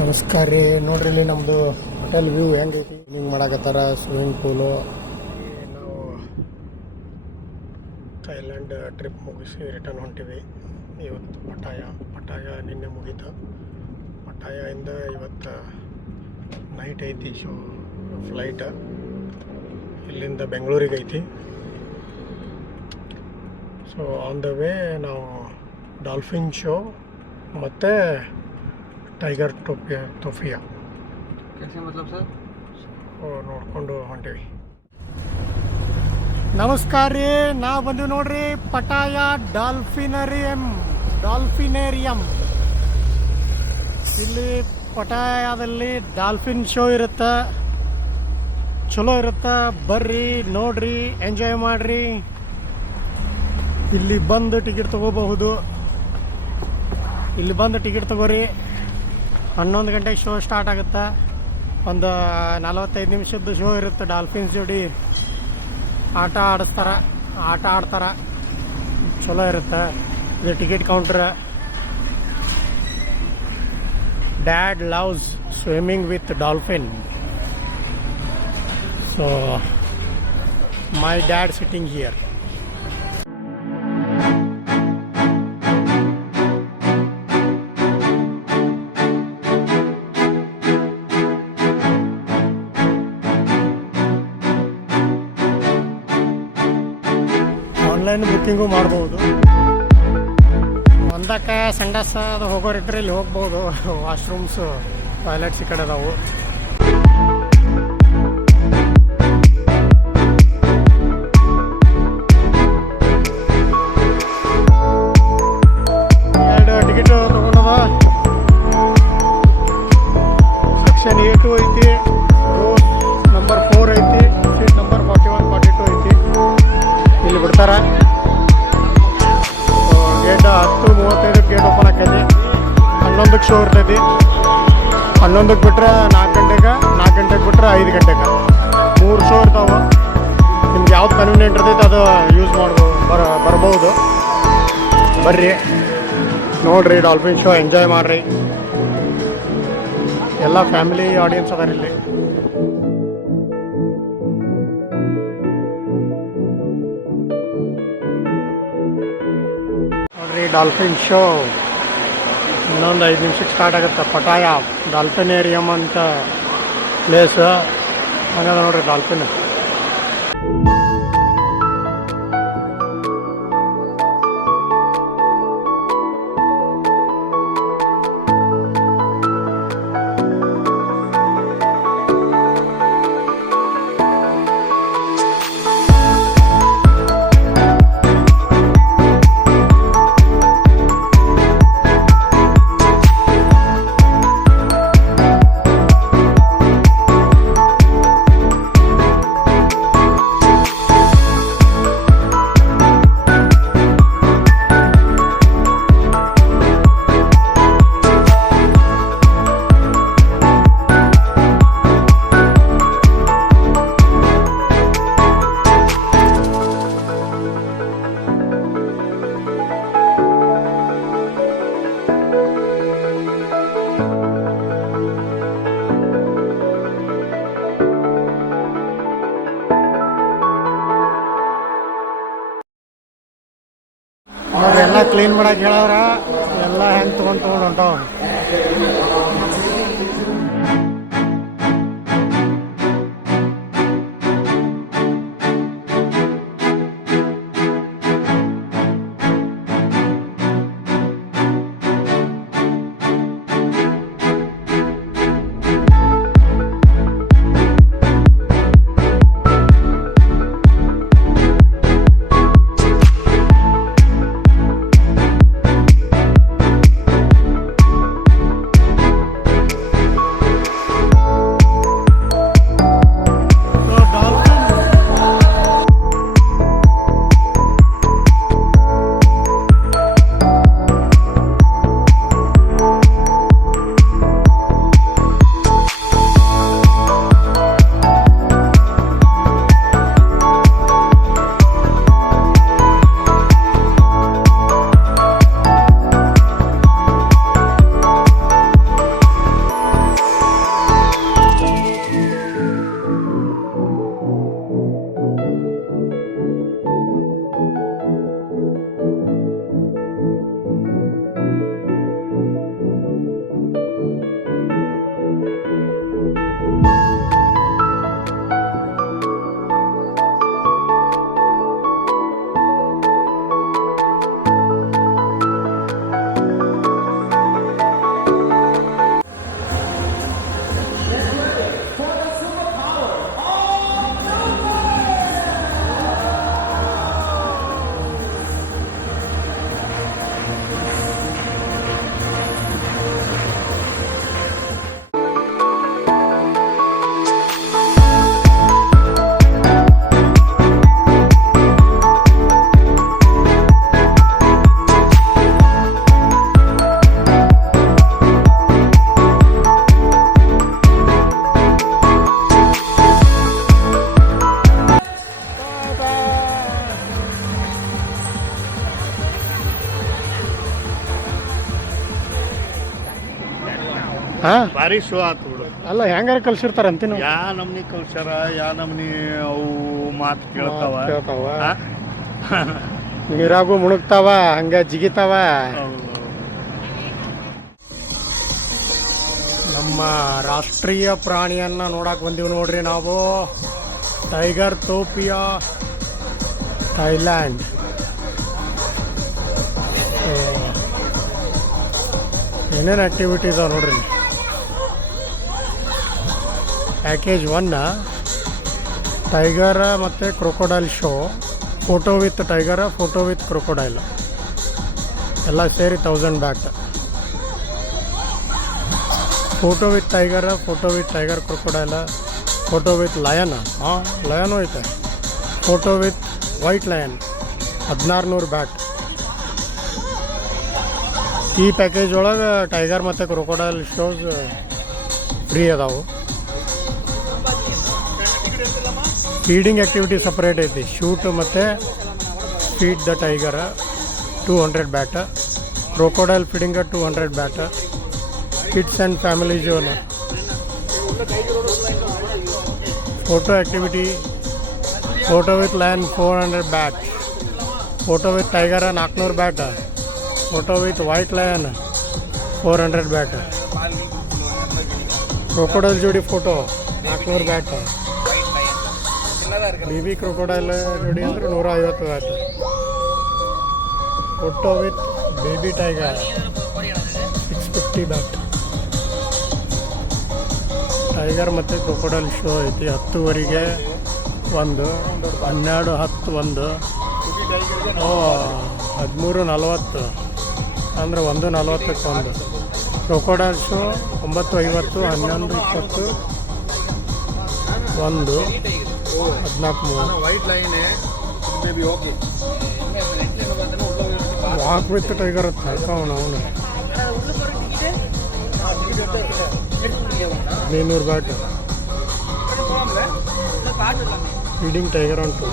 ನಮಸ್ಕಾರ ರೀ. ನೋಡ್ರಿ ಇಲ್ಲಿ ನಮ್ಮದು ಹೋಟೆಲ್ ವ್ಯೂ ಹೆಂಗೈತಿ. ಹಿಂಗೆ ಮಾಡಾಕತ್ತಾರ ಸ್ವಿಮ್ಮಿಂಗ್ ಪೂಲು. ನಾವು ಥೈಲ್ಯಾಂಡ್ ಟ್ರಿಪ್ ಮುಗಿಸಿ ರಿಟರ್ನ್ ಹೊಂಟಿವಿ. ಇವತ್ತು ಪಟಾಯ ನಿನ್ನೆ ಮುಗೀತು. ಪಟಾಯಿಂದ ಇವತ್ತು ನೈಟ್ ಐತಿ ಫ್ಲೈಟ್. ಇಲ್ಲಿಂದ ಬೆಂಗಳೂರಿಗೆ ಐತಿ. ಸೊ ಆನ್ ದ ವೇ ನಾವು ಡಾಲ್ಫಿನ್ ಶೋ ಮತ್ತು ಟೈಗರ್ ಟೋಫಿಯಾ ನೋಡ್ಕೊಂಡು ಹೊಂಟೀವಿ. ನಮಸ್ಕಾರ ರೀ. ನಾವು ಬಂದೀವಿ ನೋಡ್ರಿ ಪಟಾಯ ಡಾಲ್ಫಿನೇರಿಯಂ. ಇಲ್ಲಿ ಪಟಾಯದಲ್ಲಿ ಡಾಲ್ಫಿನ್ ಶೋ ಇರುತ್ತೆ. ಚಲೋ ಇರುತ್ತೆ. ಬರ್ರಿ ನೋಡ್ರಿ, ಎಂಜಾಯ್ ಮಾಡ್ರಿ. ಇಲ್ಲಿ ಬಂದು ಟಿಕೆಟ್ ತಗೋಬಹುದು. ಇಲ್ಲಿ ಬಂದು ಟಿಕೆಟ್ ತಗೋರಿ. 11 ಗಂಟೆಗೆ ಶೋ ಸ್ಟಾರ್ಟ್ ಆಗುತ್ತೆ. ಒಂದು 45 ನಿಮಿಷದ್ದು ಶೋ ಇರುತ್ತೆ. ಡಾಲ್ಫಿನ್ಸ್ ಜೋಡಿ ಆಟ ಆಡ್ತಾರೆ. ಚಲೋ ಇರುತ್ತೆ. ಇದು ticket counter. Dad loves swimming with dolphin. So my dad sitting here. Online booking ಮಾಡ್ಬೋದು. ಒಂದಕ್ಕೆ ಸಂಡಸ್ ಅದು ಹೋಗೋರಿದ್ರೆ ಇಲ್ಲಿ ಹೋಗ್ಬೋದು. ವಾಶ್ರೂಮ್ಸು, ಟಾಯ್ಲೆಟ್ಸ್ ಈ ಕಡೆ ಅದಾವು. ಎರಡು ಟಿಕೆಟ್ ತೊಗೊಂಡದ. ಸೆಕ್ಷನ್ A2 ಐತಿ, ನಂಬರ್ 4 ಐತಿ, ಸೀಟ್ ನಂಬರ್ 41, 42 ಐತಿ. ಇಲ್ಲಿ ಬಿಡ್ತಾರೆ. ಗೇಟ್ 10:35 ಗೇಟ್ ಓಪನ್ ಆಕೈತಿ. 11ಕ್ಕೆ ಶೋ ಇರ್ತೈತಿ. 11ಕ್ಕೆ ಬಿಟ್ರೆ 4 ಗಂಟೆಗೆ, 4 ಗಂಟೆಗೆ ಬಿಟ್ರೆ 5 ಗಂಟೆಗೆ. 3 ಶೋ ಇರ್ತಾವೆ. ನಿಮ್ಗೆ ಯಾವ್ದು ಕನ್ವೀನಿಯೆಂಟ್ ಇರ್ತೈತೆ ಅದು ಯೂಸ್ ಬರ್ಬೋದು. ಬರ್ರಿ ನೋಡ್ರಿ, ಡಾಲ್ಫಿನ್ ಶೋ ಎಂಜಾಯ್ ಮಾಡ್ರಿ. ಎಲ್ಲ ಫ್ಯಾಮಿಲಿ ಆಡಿಯನ್ಸ್ ಅದಾರ ಇಲ್ಲಿ. ಡಾಲ್ಫಿನ್ ಶೋ ಇನ್ನೊಂದು 5 ನಿಮಿಷಕ್ಕೆ ಸ್ಟಾರ್ಟ್ ಆಗುತ್ತೆ. ಪಟಾಯ ಡಾಲ್ಫಿನೇರಿಯಂ ಅಂತ ಪ್ಲೇಸ್. ಹಂಗದ ನೋಡ್ರಿ ಡಾಲ್ಫಿನ್. ಎಲ್ಲ ಕ್ಲೀನ್ ಮಾಡಕ್ಕೆ ಹೇಳವ್ರ. ಎಲ್ಲ ಹೆಂಗೆ ತೊಗೊಂಡು ಹೊಂಟವ. ಹಾಂ ಭಾರಿ ಶೋ ಆತು ಬಿಡು. ಅಲ್ಲ ಹೆಂಗಾರ ಕಲ್ಸಿರ್ತಾರ ಅಂತೀನಿ ಯಾ ನಮ್ನಿ ಕಲ್ಸ್ಯಾರ, ಯಾ ನಮ್ನಿ ಅವು ಮಾತು ಕೇಳ್ತಾವ. ಕೇಳ್ತಾವ, ಹಾ? ನೀರಾಗೂ ಮುಳುಗ್ತಾವ, ಹಂಗ ಜಿಗಿತಾವ. ಹೌದು. ನಮ್ಮ ರಾಷ್ಟ್ರೀಯ ಪ್ರಾಣಿಯನ್ನ ನೋಡಕ್ ಬಂದೀವಿ ನೋಡ್ರಿ ನಾವು. Tigertopia, Thailand. ಏನೇನು ಆ್ಯಕ್ಟಿವಿಟಿ ಇದಾವೆ ನೋಡ್ರಿ. ಪ್ಯಾಕೇಜ್ 1 ಟೈಗರ್ ಮತ್ತು crocodile show, photo with tiger, photo with crocodile ಎಲ್ಲ ಸೇರಿ 1000 baht. Photo with tiger, photo with tiger crocodile, photo with lion, ಹಾಂ ಲಯನು ಐತೆ, photo with white lion 1600 baht. ಈ package ಒಳಗೆ ಟೈಗರ್ ಮತ್ತು ಕ್ರೊಕೊಡೈಲ್ ಶೋಸ್ ಫ್ರೀ ಅದಾವು. Feeding activity separate ಐತಿ. Shoot ಮತ್ತು feed the tiger 200 baht, crocodile feeding 200 bat, kids and family zone. Photo activity, photo with lion 400 bat, photo with tiger 400 bat, photo with white lion 400 bat, crocodile ಜೋಡಿ photo 400 bat, baby crocodile ಜೋಡಿ ಅಂದ್ರೆ 150 bat, photo with baby tiger 650 bat. Tiger ಮತ್ತು crocodile show ಐತಿ. 10:00 ಒಂದು, 12, 10 ಒಂದು, 13:40 ಅಂದರೆ 1:40 ಒಂದು. Crocodile show 9:50, 11:20, 1, 14:30. White lion okay. Walk with tiger ಅವನು 1500 ಬ್ಯಾಟ್. ಫೀಡಿಂಗ್ ಟೈಗರ್ ಉಂಟು.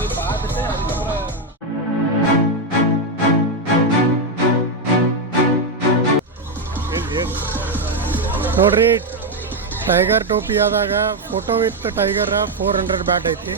ನೋಡ್ರಿ, ಟೈಗರ್ ಟೋಪಿಯಾದಾಗ ಫೋಟೋ ವಿತ್ ಟೈಗರ್ 400 ಬ್ಯಾಟ್ ಐತಿ.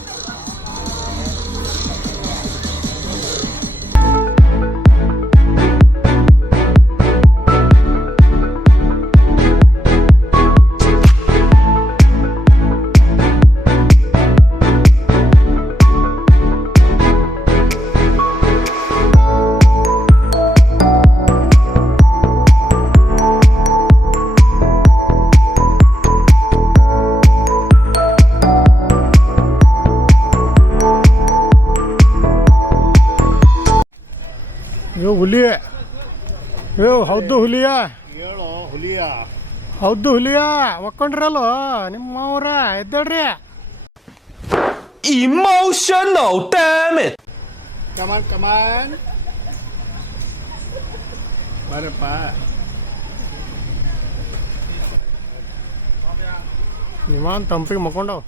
ಇವು ಹುಲಿ, ಇವು ಹೌದು ಹುಲಿಯ, ಹೇಳೋ ಹುಲಿಯ, ಹೌದು ಹುಲಿಯ ಒಕ್ಕೊಂಡ್ರಲ್ಲ ನಿಮ್ಮವ್ರ. ಎದ್ದೇಳ್ರಿ. Emotional, damn it! ಕಮಾನ್ ಬರಪ್ಪ. ನಿಮ್ಮನ್ ತಂಪಿಗೆ ಮಕ್ಕೊಂಡವು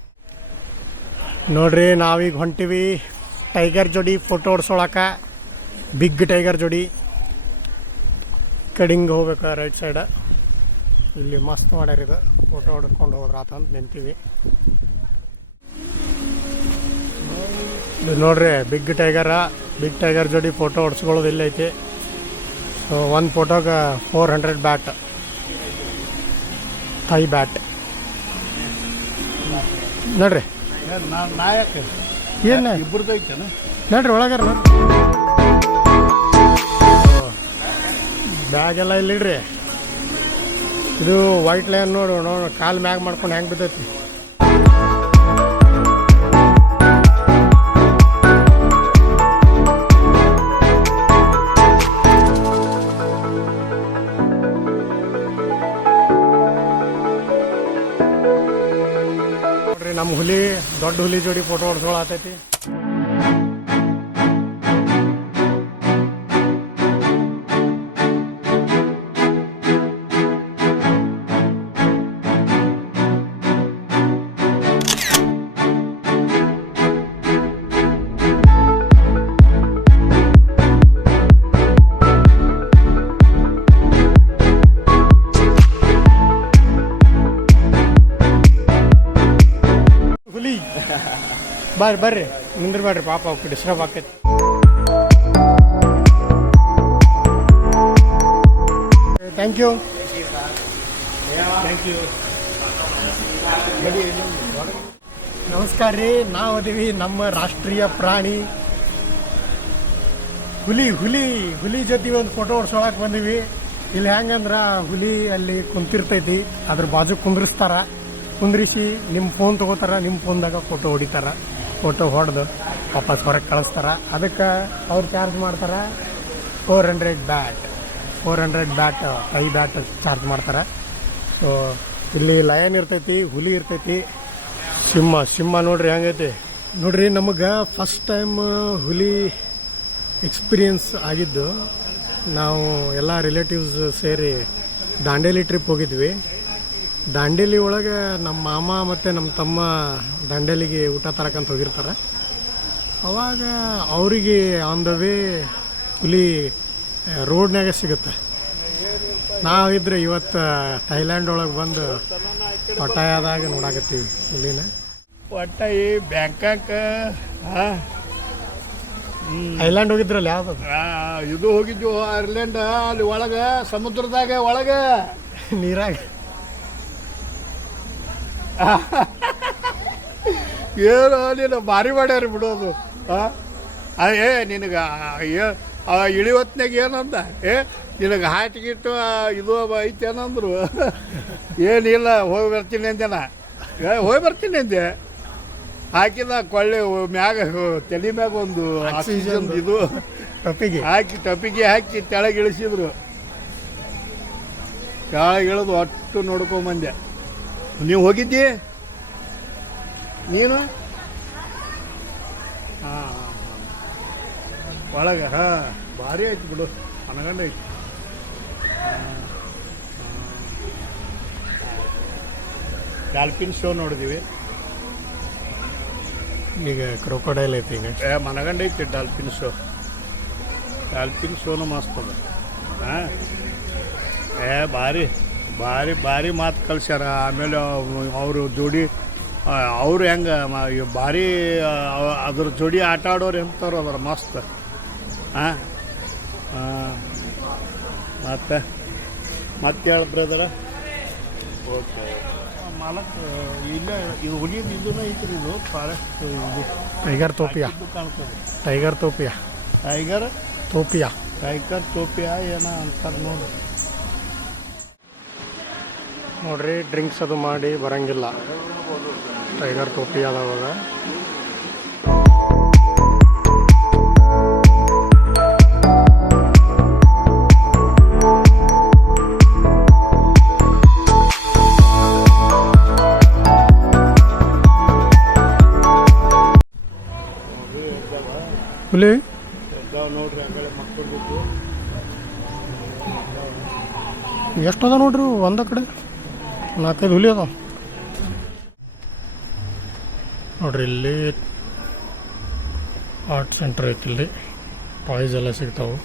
ನೋಡ್ರಿ. ನಾವೀಗ ಹೊಂಟಿವಿ ಟೈಗರ್ ಜೋಡಿ ಫೋಟೋ ಹೊಡ್ಸೋಳಕ. ಬಿಗ್ ಟೈಗರ್ ಜೋಡಿ ಕಡಿಂಗ್ ಹೋಗ್ಬೇಕು ರೈಟ್ ಸೈಡ. ಇಲ್ಲಿ ಮಸ್ತ್ ಮಾಡ್ಯಾರ. ಇದು ಫೋಟೋ ಹೊಡ್ಕೊಂಡು ಹೋದ್ರಾತಂತ ನಿಂತೀವಿ. ಇದು ನೋಡ್ರಿ ಬಿಗ್ ಟೈಗರ್ ಜೋಡಿ ಫೋಟೋ ಹೊಡ್ಸ್ಕೊಳ್ಳೋದು ಇಲ್ಲೈತಿ. ಸೊ ಒಂದು ಫೋಟೋಗೆ 400 ಬ್ಯಾಟ್, ಥೈ ಬ್ಯಾಟ್. ನೋಡ್ರಿ ನಾಯಕ ಏನು ಇಬ್ಬರದ್ದು ಐತೇನ? ನೋಡ್ರಿ ಒಳಗಾರ ನೋಡಿ. ಬ್ಯಾಗ್ ಎಲ್ಲ ಇಲ್ಲಿಡ್ರಿ. ಇದು ವೈಟ್ ಲೈನ್ ನೋಡು, ಕಾಲು ಮ್ಯಾಗ್ ಮಾಡ್ಕೊಂಡು ಹೆಂಗೆ ಬಿದ್ದೈತಿ. ನೋಡ್ರಿ ನಮ್ಮ ಹುಲಿ, ದೊಡ್ಡ ಹುಲಿ ಜೋಡಿ ಫೋಟೋ ಹೊಡ್ಸೋಳತೈತಿ. ಬರ್ರಿ ನಿಂದ್ರಬೇಡ್ರಿ ಪಾಪ ಅವಕ್ಕೆ ಡಿಸ್ಟರ್ಬ್ ಆಕೈತಿ. Thank you. ನಮಸ್ಕಾರ ರೀ. ನಾವು ಅದೀವಿ ನಮ್ಮ ರಾಷ್ಟ್ರೀಯ ಪ್ರಾಣಿ ಹುಲಿ ಜೊತೆ ಒಂದು ಫೋಟೋ ಹೊಡ್ಸೋಳಕ್ಕೆ ಬಂದೀವಿ. ಇಲ್ಲಿ ಹೆಂಗಂದ್ರೆ ಹುಲಿ ಅಲ್ಲಿ ಕುಂತಿರ್ತೈತಿ, ಅದ್ರ ಬಾಜು ಕುಂದ್ರಿಸಿ ನಿಮ್ಮ ಫೋನ್ ತೊಗೋತಾರ, ನಿಮ್ಮ ಫೋನ್ದಾಗ ಫೋಟೋ ಹೊಡಿತಾರ. ಫೋಟೋ ಹೊಡೆದು ವಾಪಸ್ ಹೊರಗೆ ಕಳಿಸ್ತಾರ. ಅದಕ್ಕೆ ಅವ್ರು ಚಾರ್ಜ್ ಮಾಡ್ತಾರೆ 400 ಬ್ಯಾಟ್ ಐ ಬ್ಯಾಟ್ ಚಾರ್ಜ್ ಮಾಡ್ತಾರೆ. ಸೊ ಇಲ್ಲಿ ಲಯನ್ ಇರ್ತೈತಿ, ಹುಲಿ ಇರ್ತೈತಿ, ಸಿಂಹ ನೋಡ್ರಿ ಹೆಂಗೈತಿ ನೋಡ್ರಿ. ನಮಗೆ ಫಸ್ಟ್ ಟೈಮ್ ಹುಲಿ ಎಕ್ಸ್ಪೀರಿಯನ್ಸ್ ಆಗಿದ್ದು. ನಾವು ಎಲ್ಲ ರಿಲೇಟಿವ್ಸ್ ಸೇರಿ ದಾಂಡೇಲಿ ಟ್ರಿಪ್ ಹೋಗಿದ್ವಿ. ದಾಂಡೇಲಿ ಒಳಗೆ ನಮ್ಮ ಮಾಮ ಮತ್ತು ನಮ್ಮ ತಮ್ಮ ದಾಂಡೇಲಿಗೆ ಊಟ ತರಕಂತ ಹೋಗಿರ್ತಾರೆ. ಅವಾಗ ಅವರಿಗೆ ಆನ್ ದ ವೇ ಹುಲಿ ರೋಡ್ನಾಗ ಸಿಗುತ್ತೆ. ನಾವಿದ್ರೆ ಇವತ್ತು ಥೈಲ್ಯಾಂಡ್ ಒಳಗೆ ಬಂದು ಪಟಾಯದಾಗ ನೋಡಾಕತ್ತೀವಿ ಹುಲಿನ. ಪಟಾಯಿ ಬ್ಯಾಂಕಾಕ್ ಐಲ್ಯಾಂಡ್ ಹೋಗಿದ್ರಲ್ಲ ಯಾವ್ದು? ಇದು ಹೋಗಿದ್ವು ಐರ್ಲೆಂಡ್. ಅಲ್ಲಿ ಒಳಗೆ ಸಮುದ್ರದಾಗ ಒಳಗೆ ನೀರಾಗ ಏನು ನೀನು ಭಾರಿ ಮಾಡ್ಯಾರ ಬಿಡೋದು. ನಿನಗೆ ಇಳಿವತ್ನಾಗ ಏನಂದ ನಿನಗೆ ಹಾಟ್ ಗಿಟ್ಟು ಇದು ಐತೆ ಏನಂದ್ರು. ಏನಿಲ್ಲ ಹೋಗಿ ಬರ್ತೀನಿ ಅಂದೇನ. ಹೋಗಿ ಬರ್ತೀನಿ ಅಂದೆ. ಹಾಕಿದ ಕೊಳ್ಳೆ ಮ್ಯಾಗ ತಲೆ ಮ್ಯಾಗ ಒಂದು ಆಕ್ಸಿಜನ್ ಇದು ಟಪಿಗೆ ಹಾಕಿ ಕೆಳಗೆ ಇಳಿಸಿದ್ರು. ಕೆಳಗೆ ಇಳಿದು ಒಟ್ಟು ನೋಡ್ಕೊಂಬಂದೆ. ನೀವು ಹೋಗಿದ್ದಿ ನೀನು? ಒಳಗೆ ಭಾರಿ ಆಯ್ತು ಬಿಡು, ಅನಗಂಡ ಐತಿ. ಡಾಲ್ಫಿನ್ ಶೋ ನೋಡಿದೀವಿ. ಈಗ ಕ್ರೊಕೊಡೈಲ್ ಐತಿ. ಈಗ ಮನಗಂಡ ಐತಿ ಡಾಲ್ಫಿನ್ ಶೋನು ಮಸ್ತ್ ಅದ. ಭಾರಿ ಮಾತು ಕಳ್ಸ್ಯಾರ. ಆಮೇಲೆ ಅವರು ಜೋಡಿ ಅವರು ಹೆಂಗೆ ಭಾರಿ ಅದ್ರ ಜೋಡಿ ಆಟ ಆಡೋರು ಎಂಥವ್ರು ಅದಾರ ಮಸ್ತ್. ಮತ್ತೆ ಹೇಳಿದ್ರೆ ಅದರ ಓಕೆ ಮಾಲಕ್ ಇಲ್ಲ. ಇದು ಹುಲಿದು ಇದನ್ನ ಐತ್ರಿ. ಇದು ಫಾರೆಸ್ಟ್ ಇದು ಟೈಗರ್ ತೋಪಿಯಾ ಕಾಣ್ತದೆ. ಟೈಗರ್ ತೋಪಿಯಾ ಏನೋ ಅಂತಾರೆ ನೋಡ್ರಿ. ಡ್ರಿಂಕ್ಸ್ ಅದು ಮಾಡಿ ಬರಂಗಿಲ್ಲ. ಟೈಗರ್ ತೋಪಿ ಅದಾವಾಗ. ಹುಲಿ ನೋಡ್ರಿ ಹಂಗಳೆ ಮಕ್ಕಳು ಎಷ್ಟದ ನೋಡ್ರಿ. ಒಂದ ಕಡೆ 4-5 ಹುಲಿ ಅದಾವ ನೋಡ್ರಿ. ಇಲ್ಲಿ ಆರ್ಟ್ ಸೆಂಟರ್ ಐತಿ. ಇಲ್ಲಿ ಟಾಯ್ಸ್ ಎಲ್ಲ ಸಿಗ್ತಾವೆ.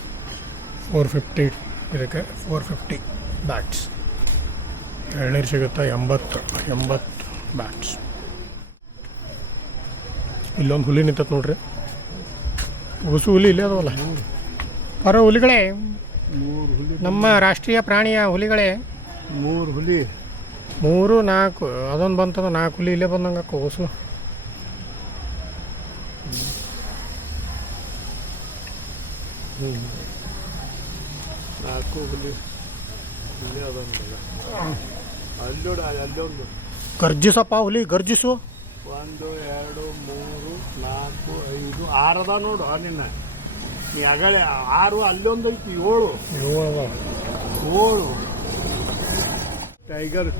450 ಇದಕ್ಕೆ 450 ಬ್ಯಾಟ್ಸ್. ಎಳ್ನೀರು ಸಿಗುತ್ತೆ 80 ಬ್ಯಾಟ್ಸ್. ಇಲ್ಲೊಂದು ಹುಲಿ ನಿಂತತ್ ನೋಡ್ರಿ. ಹೊಸು ಹುಲಿ ಇಲ್ಲೇ ಅದಾವಲ್ಲ. ಬರೋ ಹುಲಿಗಳೇ, ನಮ್ಮ ರಾಷ್ಟ್ರೀಯ ಪ್ರಾಣಿಯ ಹುಲಿಗಳೇ. 3 ಹುಲಿ 3-4 ಅದೊಂದು ಬಂತದ. 4 ಹುಲಿ ಇಲ್ಲೇ ಬಂದಂಗೆ ಹೊಸು. ನಾಲ್ಕು ಹುಲಿ ಇಲ್ಲೇ ಅದೊಂದು. ಅಲ್ಲೊಂದು ಗರ್ಜಿಸಪ್ಪ ಹುಲಿ, ಗರ್ಜಿಸು. 1 2 3 4 5 6 ಅದ ನೋಡು. ನಿನ್ನ ನೀ ಅಗಳೆ 6 ಅಲ್ಲೊಂದು ಐತಿ. 7 ಟೈಗರ್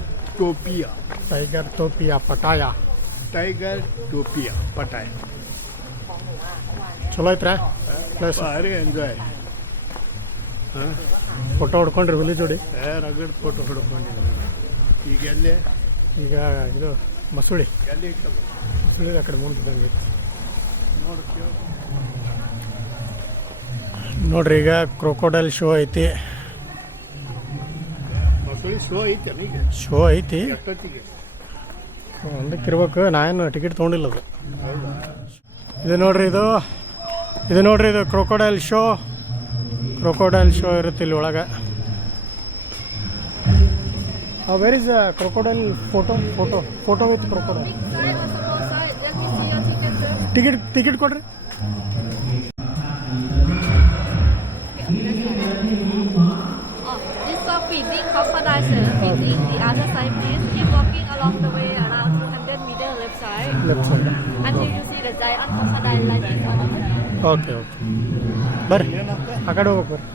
ಟೋಪಿಯಾ ಪಟಾಯ. ಚಲೋ ಐತ್ರಾ ಪ್ಲೇಸ್? ಭಾರಿ ಎಂಜಾಯ್. ಫೋಟೋ ಹೊಡ್ಕೊಂಡ್ರಿ ಹುಲಿ ಜೋಡಿ? ರಗಡ್ ಫೋಟೋ ಹೊಡ್ಕೊಂಡಿದ್ವಿ. ಈಗ ಎಲ್ಲೇ? ಈಗ ಇದು ಮಸೂಳಿ. ಎಲ್ಲಿ ಮಸೂಳಿ ಆ ಕಡೆ ಮುಂದೆ ನೋಡ್ರಿ. ಈಗ ಕ್ರೊಕೊಡೈಲ್ ಶೋ ಐತಿ. ಶೋ ಐತಿ. ಎಷ್ಟೊತ್ತಿಗೆ? ಒಂದಕ್ಕೆ ಇರ್ಬೇಕು. ನಾನು ಟಿಕೆಟ್ ತೊಗೊಂಡಿಲ್ಲ. ಅದು ಇದು ನೋಡ್ರಿ ಇದು ಕ್ರೊಕೊಡೈಲ್ ಶೋ ಇರುತ್ತೆ ಇಲ್ಲಿ ಒಳಗೆ. Where is crocodile photo with crocodile. Ticket ಕೊಡ್ರಿ. This for feeding crocodile, sir. Feeding the other side, please. Keep walking along the way around 200 meters left side until you see the giant crocodile landing over there. Okay ಬರ್ರಿ, ಆ ಕಡೆ ಹೋಗ್ಬೇಕು ಬರ್ರಿ.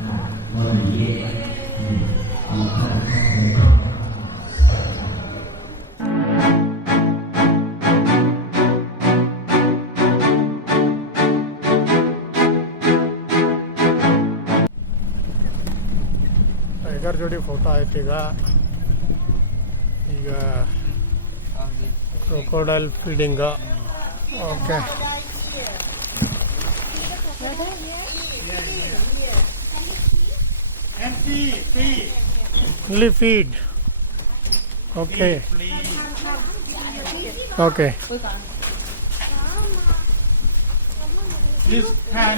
Tiger ಜೋಡಿ photo ಆಯ್ತು. ಈಗ crocodile feeding. Okay, only feed. Okay. This car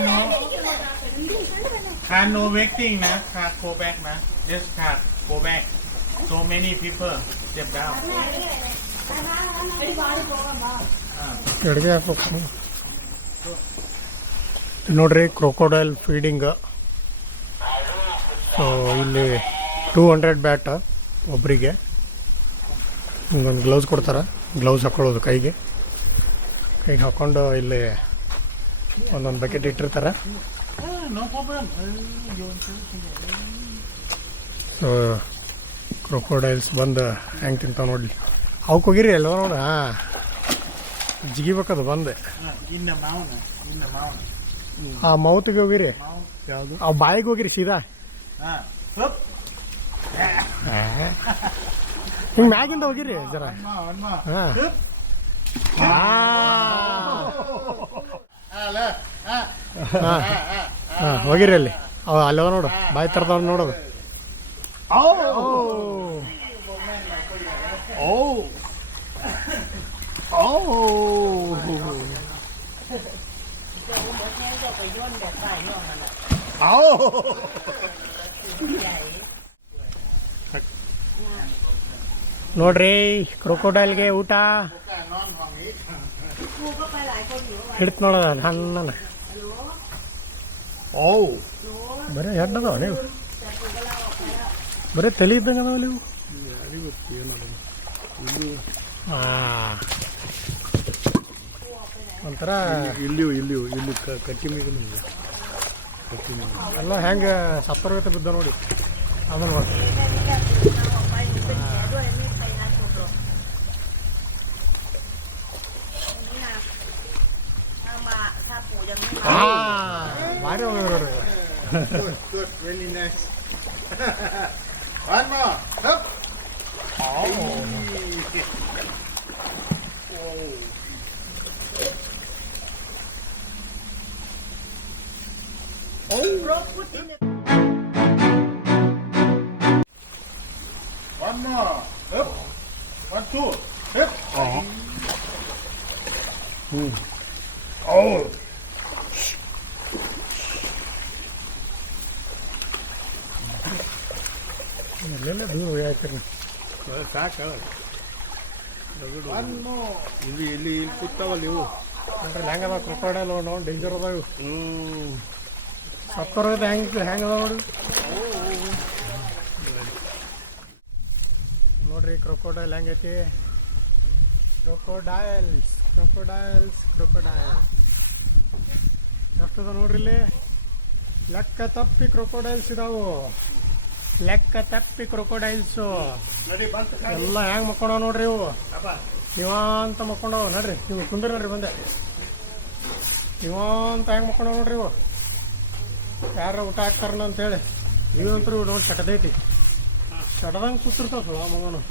no waiting na, car go back na. This car go back. So many people step down. ಎಡಗೆ ಹಾಕ್ಬೇಕು ನೋಡ್ರಿ, ಕ್ರೊಕೊಡೈಲ್ ಫೀಡಿಂಗ್. ಸೊ ಇಲ್ಲಿ 200 ಬ್ಯಾಟ್ ಒಬ್ಬರಿಗೆ. ಹಿಂಗೊಂದು ಗ್ಲೌಸ್ ಕೊಡ್ತಾರೆ, gloves ಹಾಕೊಳ್ಳೋದು ಕೈಗೆ ಹಾಕ್ಕೊಂಡು ಇಲ್ಲಿ ಒಂದೊಂದು ಬಕೆಟ್ ಇಟ್ಟಿರ್ತಾರೆ. No problem. ಸೊ ಕ್ರೊಕೊಡೈಲ್ಸ್ ಬಂದು ಹೆಂಗೆ ತಿಂತಾವ ನೋಡ್ಲಿ. ಅವಕ್ಕೆ ಹೋಗಿರಿ ಅಲ್ವ ನೋಡ, ಜಿಗಿಬೇಕದು ಬಂದೆ. In the mountain. ಆ ಮೌತ್ಗೆ ಹೋಗಿರಿ, ಯಾವುದು? ಆ ಬಾಯಿಗೆ ಹೋಗಿರಿ ಸೀದಾ. Up. ಹಿಂಗೆ ಮ್ಯಾಗಿಂದ ಹೋಗಿರಿ ಜರ. One more. ಹಾಂ, ಹೋಗಿರಿ ಅಲ್ಲಿ. ಅಲ್ಲವ ನೋಡು, ಬಾಯಿ ತರದವ್ರು ನೋಡೋದು. ನೋಡ್ರಿ, ಕ್ರೊಕೊಡೈಲ್ಗೆ ಊಟ ಹಿಡ್ತು ನೋಡೋದ ನನ್ನ. ಬರೀ ಹೆಡ್ ಅದಾವ ನೀವು, ಬರೀ ತಲೆ ಇದ್ದಂಗೆ ಅದಾವ ನೀವು. ಒಂಥರ ಇಲ್ಲಿ ಕಟ್ಟಿ ಮೇಲೆ ಎಲ್ಲ ಹೆಂಗೆ ಸತ್ತರ್ಗತೆ ಬಿದ್ದ ನೋಡಿ. ಅದನ್ನು ನೋಡಿ, ಭಾರಿ ಹೋಗಿ ನೋಡ್ರಿ. Good, really nice. One more. Up. One more. Up. 1, 2. Up. ಎಲ್ಲೆಲ್ಲ ದೂರ ಹೋಗ್ತೀರಿ. ಸಾಕು. ಇಲ್ಲಿ ಕೂತಾವಲ್ಲ ಇವು. ನೋಡ್ರಿ ಹೆಂಗದ ಕ್ರೊಕೊಡೈಲ್ ನೋಡಿ, ಡೇಂಜರ್ ಅದಾವ ಇವು. ಸತ್ತೋರ್ಗದ ಹೆಂಗೆ ಅದಾವ ನೋಡಿ. ನೋಡ್ರಿ ಕ್ರೊಕೊಡೈಲ್ ಹೆಂಗೈತಿ. ಕ್ರೊಕೊಡೈಲ್ಸ್ ಎಷ್ಟದ ನೋಡ್ರಿ ಇಲ್ಲಿ. ಲೆಕ್ಕ ತಪ್ಪಿ ಕ್ರೊಕೊಡೈಲ್ಸ್ ಇದಾವು, ಲೆಕ್ಕ ತಪ್ಪಿ ಕ್ರೊಕೊಡೈಲ್ಸು ಎಲ್ಲ ಹೆಂಗೆ ಮಕ್ಕೊಂಡವ ನೋಡ್ರಿ. ಇವು ಇವಂತ ಮಕ್ಕೊಂಡವ ನೋಡ್ರಿ. ನೀವು ಕುಂದ್ರಿ ನೋಡ್ರಿ, ಬಂದೆ ಇವಂತ ಹೆಂಗೆ ಮಕ್ಕೊಂಡವ ನೋಡ್ರಿ. ಇವು ಯಾರ ಊಟ ಹಾಕ್ತಾರನ ಅಂತೇಳಿ ಇವಂತರೂ ನೋಡಿ ಚಟದೈತಿ. ಚಟದಂಗೆ ಕೂತಿರ್ತಾವ ಸುಳ ಮಗನು.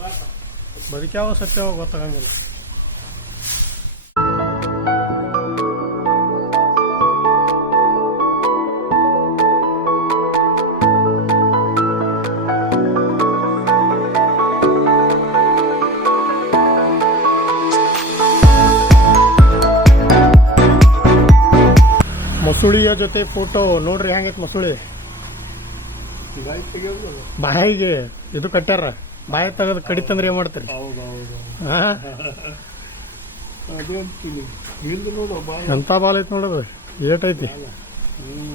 ಬದುಕ್ಯಾವ ಸತ್ಯಾವ ಗೊತ್ತಾಗಂಗಿಲ್ಲ. ಮೊಸುಳಿಯ ಜೊತೆ ಫೋಟೋ ನೋಡ್ರಿ ಹೆಂಗೈತೆ ಮೊಸುಳಿ. ಗಾಯ ತೆಗೆಯೋದು. ಬಾಯಿಗೆ ಇದು ಕಟ್ಟ್ಯಾರ, ಬಾಯಿ ತೆಗೆದು ಕಡಿತಂದ್ರೆ ಏನು ಮಾಡ್ತೀರಿ? ಹೌದೌದು. ಹಾಂ, ಅದೇ ಅಂತೀನಿ. ಹಿಂದೆ ನೋಡು ಬಾಯಿ. ಎಂಥ ಬಾಲ್ ಐತೆ ನೋಡೋದು, ಏಟೈತಿ. ಹ್ಞೂ